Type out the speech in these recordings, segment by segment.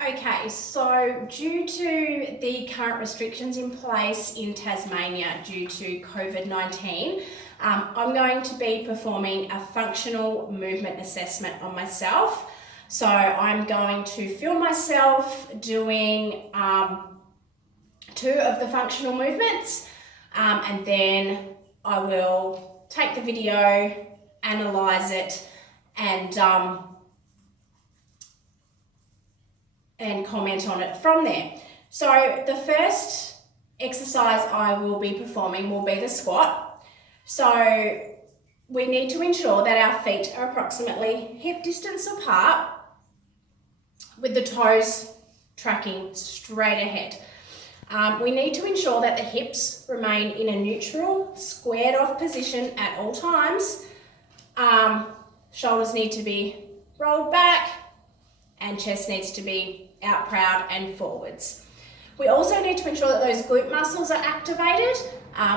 Okay, so due to the current restrictions in place in Tasmania due to COVID-19, I'm going to be performing a functional movement assessment on myself. So I'm going to film myself doing 2 of the functional movements, and then I will take the video, analyse it, and comment on it from there. So the first exercise I will be performing will be the squat. So we need to ensure that our feet are approximately hip distance apart with the toes tracking straight ahead. We need to ensure that the hips remain in a neutral, squared off position at all times. Shoulders need to be rolled back and chest needs to be out proud and forwards. We also need to ensure that those glute muscles are activated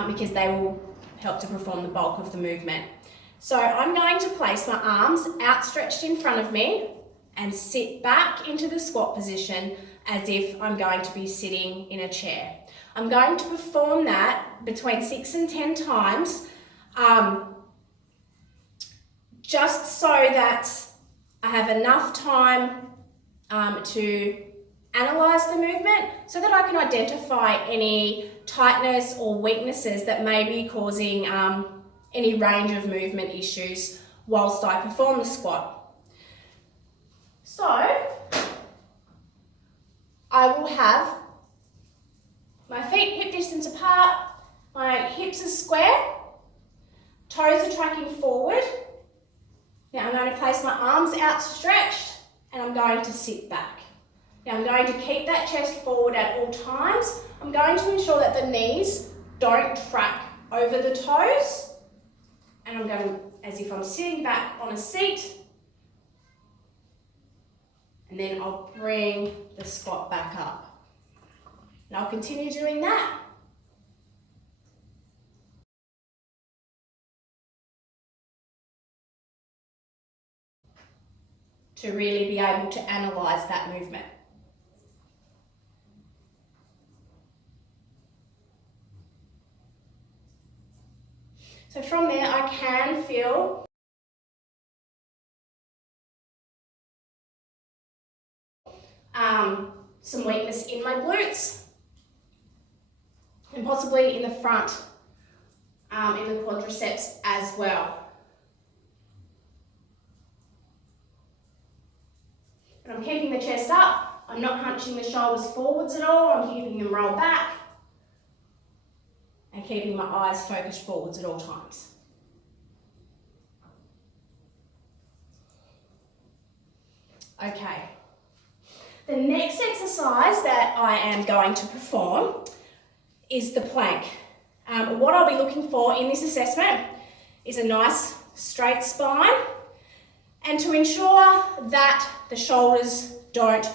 because they will help to perform the bulk of the movement. So I'm going to place my arms outstretched in front of me and sit back into the squat position as if I'm going to be sitting in a chair. I'm going to perform that between 6 and 10 times just so that I have enough time to analyse the movement so that I can identify any tightness or weaknesses that may be causing any range of movement issues whilst I perform the squat. So I will have my feet hip distance apart, my hips are square, toes are tracking forward. Now I'm going to place my arms outstretched and I'm going to sit back. Now I'm going to keep that chest forward at all times. I'm going to ensure that the knees don't track over the toes. And I'm going to, as if I'm sitting back on a seat, and then I'll bring the squat back up. And I'll continue doing that. To really be able to analyse that movement. So from there I can feel some weakness in my glutes and possibly in the front, in the quadriceps as well. But I'm keeping the chest up, I'm not hunching the shoulders forwards at all, I'm keeping them rolled back and keeping my eyes focused forwards at all times. Okay, the next exercise that I am going to perform is the plank. What I'll be looking for in this assessment is a nice straight spine, and to ensure that the shoulders don't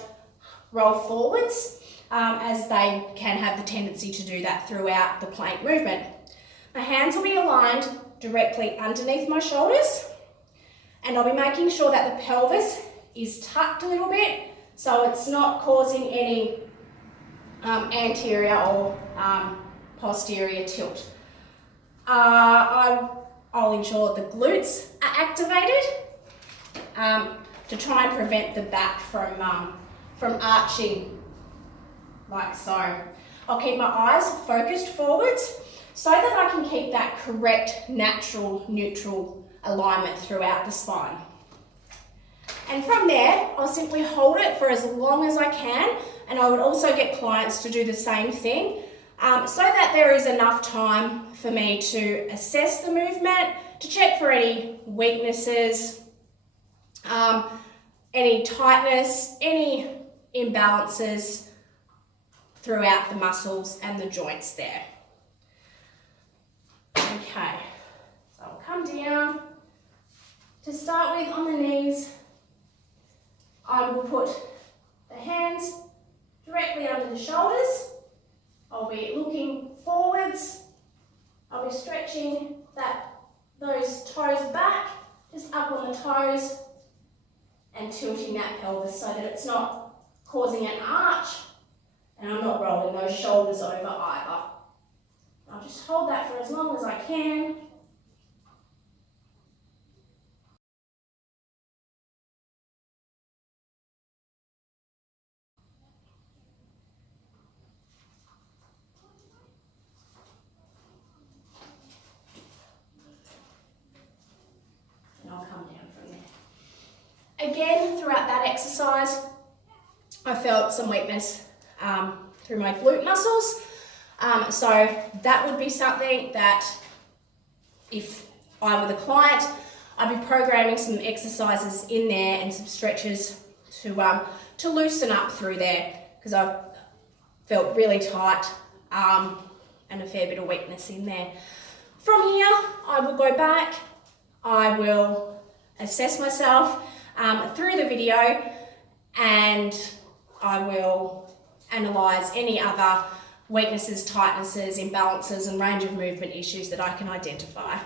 roll forwards, as they can have the tendency to do that throughout the plank movement. My hands will be aligned directly underneath my shoulders, and I'll be making sure that the pelvis is tucked a little bit so it's not causing any anterior or posterior tilt. I'll ensure the glutes are activated to try and prevent the back from arching like so. I'll keep my eyes focused forwards so that I can keep that correct, natural, neutral alignment throughout the spine. And from there, I'll simply hold it for as long as I can, and I would also get clients to do the same thing so that there is enough time for me to assess the movement, to check for any weaknesses, any tightness, any imbalances throughout the muscles and the joints there. Okay, so I'll come down. To start with, on the knees, I will put the hands directly under the shoulders. I'll be looking forwards. I'll be stretching those toes back, just up on the toes, and tilting that pelvis so that it's not causing an arch, and I'm not rolling those shoulders over either. I'll just hold that for as long as I can. And I'll come down from there. Again, throughout that exercise, I felt some weakness through my glute muscles. So that would be something that if I were the client, I'd be programming some exercises in there and some stretches to loosen up through there, because I've felt really tight and a fair bit of weakness in there. From here, I will go back, I will assess myself through the video, and I will analyse any other weaknesses, tightnesses, imbalances and range of movement issues that I can identify.